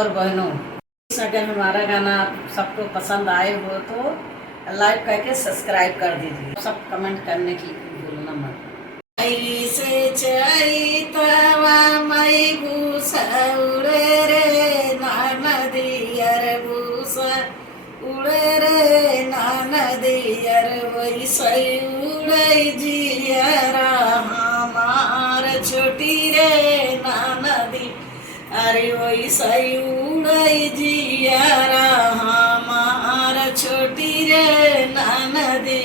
और बहनों, अगर हमारा गाना सबको पसंद आए हो तो लाइक करके सब्सक्राइब कर दीजिए। सब कमेंट करने की भूलना मत। ऐसे चैतवा मई भूसा उड़े रे नदियर भूसा उड़े रे नदियर वैसे उड़े जियरा हमार छोटी रे नदी। अरे वैसे उड़े जियरा हमार छोटी रे नदी।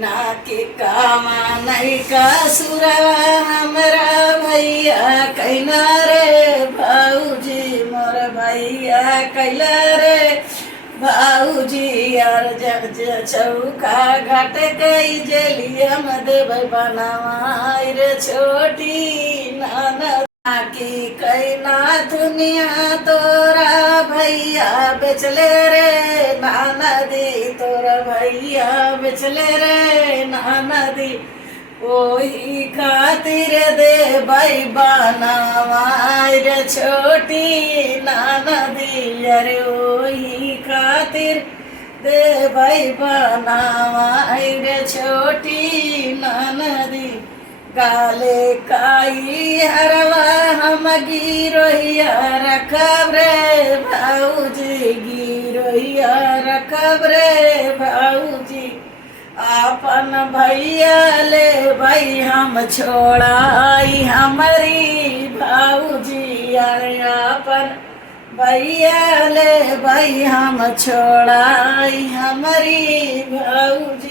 ना के कामा नहीं का सुरवा हमरा भैया कैला रे भाऊजी मोर भैया कैला रे भाऊजी। यार जग चौका घाट गई जलिया मदेव बनवाई रे छोटी ननद। की कैना दुनिया तोरा भैया बेचले रे नदी। तोरा भैया बेचले रे नदी। ओही खातिर दे भाई बनवाई रे छोटी नदी। अरे ओही खातिर दे भाई बनवाई रे छोटी नदी। गाले काई हरवा हम गिरोहिया रखब रे भाऊजी गिरोहिया रखब रे भाऊजी। अपन भैया ले भाई हम छोड़ाई हमारी भाऊजी। अरे अपन भैया ले भाई हम छोड़ाई हमारी भाऊजी।